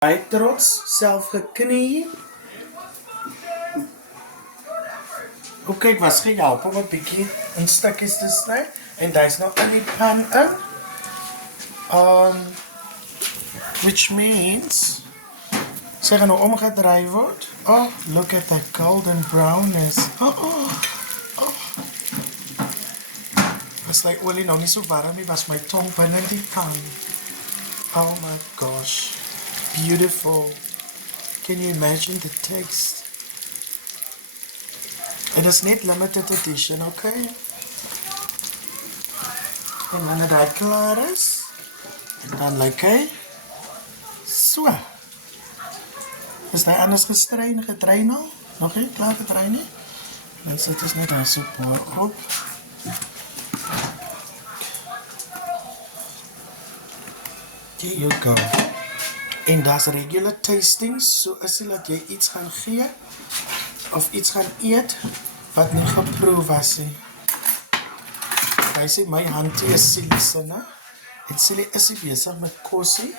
Hy trots, self geknie. Ok, ek was gehelp om 'n bietjie in stukkies te sny en hy's nou in die pan in. Which means sy gaan nou omgedraai word. Oh, look at that golden brownness. Was like olie nou nie so warm nie, was my tong binne die pan. Oh my gosh. Beautiful. Can you imagine the taste? It is net limited edition, okay? En wanneer hy klaar is, dan lyk hy so. Is hy anders gedrei nou? Nog nie klaar gedrei nie? Dan sit ons net hy so op. There you go. En daar's regular tastings, so as jy dat jy iets gaan gee, of iets gaan eet, wat nie geproef was nie. Hy sê, my hantie is Silly sinne, en Silly is nie besig met kosie,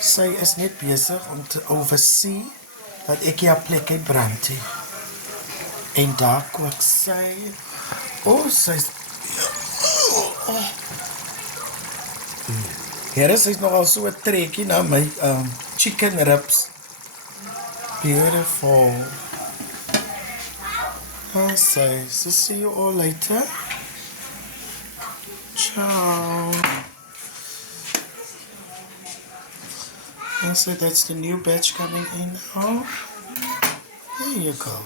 sy is net besig om te oversee, dat ek jou plek het brand nie. En daar kook sy, sy is, hier is nogal so 'n trekkie na my chicken ribs. Beautiful. So see you all later. Ciao. And so that's the new batch coming in now. There you go.